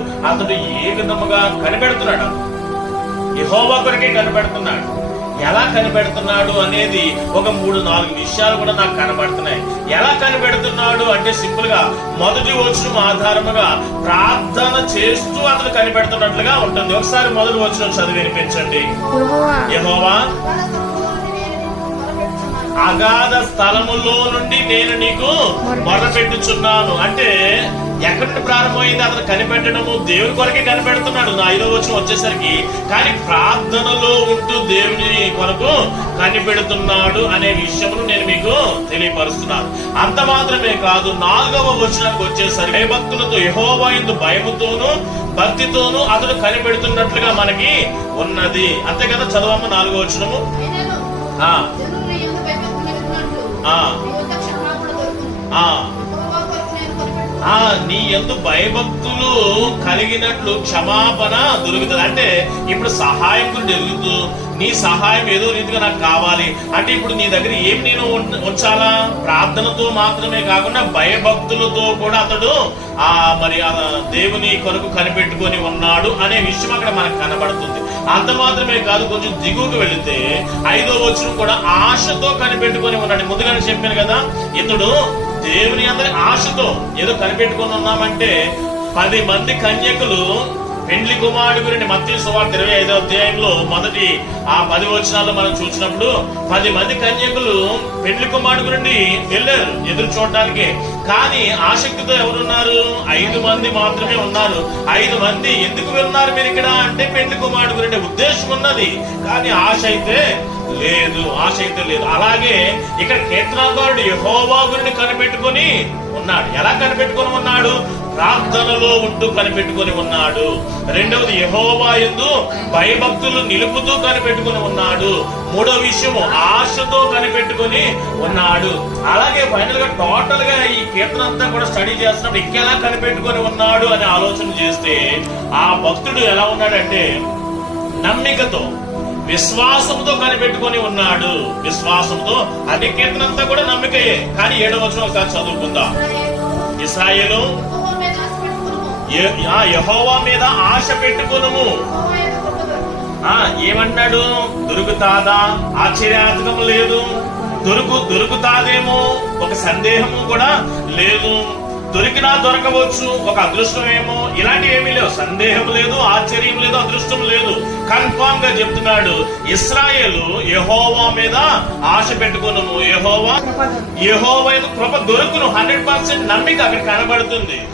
అతడు ఏ విధముగా కనిపెడుతున్నాడు. యహోవా కొరకే కనిపెడుతున్నాడు. ఎలా కనిపెడుతున్నాడు అనేది ఒక మూడు నాలుగు విషయాలు కూడా నాకు కనబడుతున్నాయి. ఎలా కనిపెడుతున్నాడు అంటే సింపుల్గా మొదటి వచ్చిన ఆధారముగా ప్రార్థన చేస్తూ అతను కనిపెడుతున్నట్లుగా ఉంటుంది. ఒకసారి మొదటి వచ్చిన చదివి వినిపించండి. యెహోవా. అగాధ స్థలములో నుండి నేను నీకు మొరపెట్టుచున్నాను. అంటే ఎక్కడి నుండి ప్రారంభమైంది? అతను కనిపెట్టడము దేవుని కొరకే కనిపెడుతున్నాడు. నా ఐదో వచ్చిన వచ్చేసరికి కానీ ప్రార్థనలో ఉంటూ దేవుని కొరకు కనిపెడుతున్నాడు అనే విషయమును నేను మీకు తెలియపరుస్తున్నాను. అంత మాత్రమే కాదు నాలుగవ వచనానికి వచ్చేసరికి భయభక్తులతో యహోవా ఎందు భయముతోను భక్తితోనూ అతను కనిపెడుతున్నట్లుగా మనకి ఉన్నది. అంతే కదా చదవమ్మ నాలుగో వచనము? ఆ. ఆ. ఆ నీ ఎందు భయభక్తులు కలిగినట్లు క్షమాపణ దొరుకుతుంది అంటే ఇప్పుడు సహాయం జరుగుతూ నీ సహాయం ఏదో రీతిగా నాకు కావాలి. అంటే ఇప్పుడు నీ దగ్గర ఏమి నేను ఉంచాలా? ప్రార్థనతో మాత్రమే కాకుండా భయభక్తులతో కూడా అతడు ఆ మరి దేవుని కొరకు కనిపెట్టుకొని ఉన్నాడు అనే విషయం అక్కడ మనకు కనబడుతుంది. అంత మాత్రమే కాదు కొంచెం దిగువకు వెళితే ఐదో వచ్చిన కూడా ఆశతో కనిపెట్టుకొని ఉన్నాడు. ముందుగానే చెప్పాను కదా ఇతడు దేవుని అందరి ఆశతో ఏదో కనిపెట్టుకొని ఉన్నామంటే పది మంది కన్యకులు పెండ్లి కుమారుడు గురించి మత్తి సువార్త ఇరవై ఐదో అధ్యాయంలో మొదటి ఆ పది వచనాల్లో మనం చూసినప్పుడు పది మంది కన్యకులు పెండ్లి కుమారుడు గురించి వెళ్ళారు ఎదురు చూడడానికి కానీ ఆసక్తితో ఎవరున్నారు? ఐదు మంది మాత్రమే ఉన్నారు. ఐదు మంది ఎందుకు ఉన్నారు మీరు ఇక్కడ? అంటే పెండ్లి కుమారుడు గురించి ఉద్దేశం ఉన్నది. కానీ ఆశ అయితే లేదు ఆశ అయితే లేదు. అలాగే ఇక్కడ కీర్తనాకారుడు యహోవా గురిని కనిపెట్టుకొని ఉన్నాడు. ఎలా కనిపెట్టుకొని ఉన్నాడు? ప్రార్థనలో ఉంటూ కనిపెట్టుకొని ఉన్నాడు. రెండవది యహోవా ఎందు భయభక్తులు నిలుపుతూ కనిపెట్టుకొని ఉన్నాడు. మూడో విషయము ఆశతో కనిపెట్టుకొని ఉన్నాడు. అలాగే ఫైనల్గా టోటల్గా ఈ కీర్తన అంతా కూడా స్టడీ చేస్తున్నప్పుడు ఇంకెలా కనిపెట్టుకొని ఉన్నాడు అని ఆలోచన చేస్తే ఆ భక్తుడు ఎలా ఉన్నాడంటే నమ్మికతో విశ్వాసంతో కనిపెట్టుకొని ఉన్నాడు. విశ్వాసంతో అది కీర్తన అంతా కూడా నమ్మికయే. కానీ ఏడవ వచనం ఒకసారి చదువుకుందాం. ఇస్రాయేలు యహోవా మీద ఆశ పెట్టుకునము. ఆ ఏమన్నాడు దొరుకుతాదా? ఆశ్చర్యాత్మకం లేదు. దొరుకు దొరుకుతాదేమో? ఒక సందేహము కూడా లేదు. దొరికినా దొరకవచ్చు. ఒక అదృష్టం ఏమో? ఇలాంటివి ఏమీ లేవు. సందేహం లేదు ఆశ్చర్యం లేదు అదృష్టం లేదు. కన్ఫామ్గా చెప్తున్నాడు. ఇస్రాయేల్ యహోవా మీద ఆశ పెట్టుకున్నాము యహోవా యహోవా కృప దొరుకును. హండ్రెడ్ పర్సెంట్ నమ్మిక అక్కడ కనబడుతుంది.